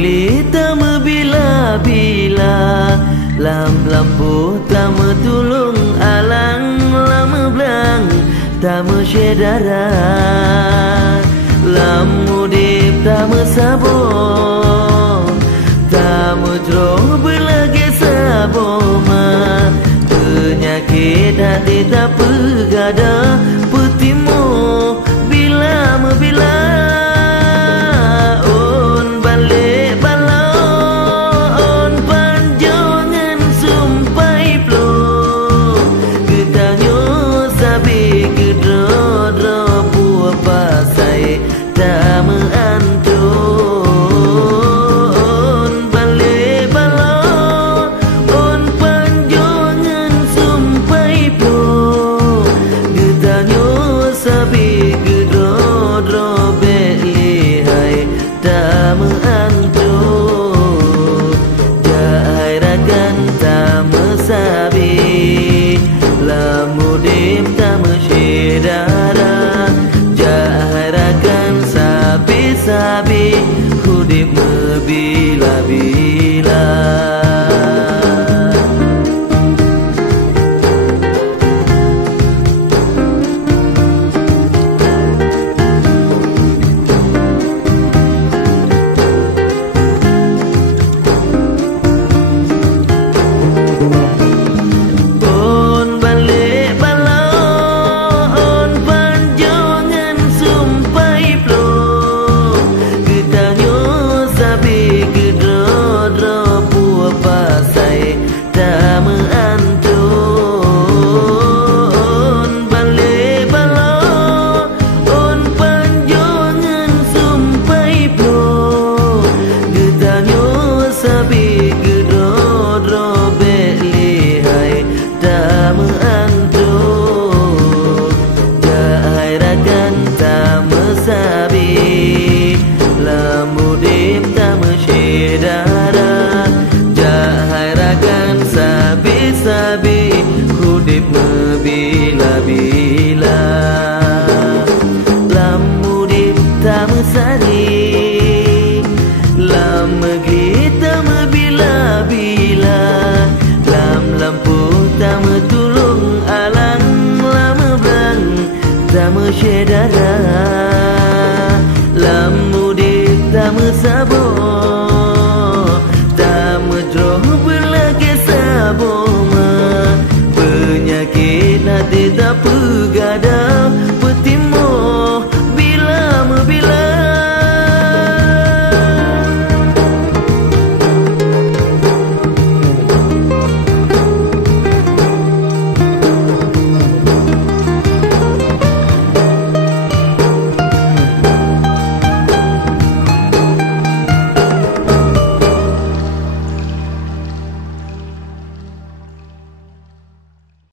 megli tama bila-bila, lam lampu tama tulung alang, lama belang tama syedara, lam mudip tama sabon, tama jrong belagi saboma, penyakit hati tak pegada, petimu bila membila. Sabi hudip bila-bila. Sabi hudip bila-bila, lam mudip tak mesari, lam megli tak bila-bila, lam lampu tak metulung alang, lam belang tak mesyedara.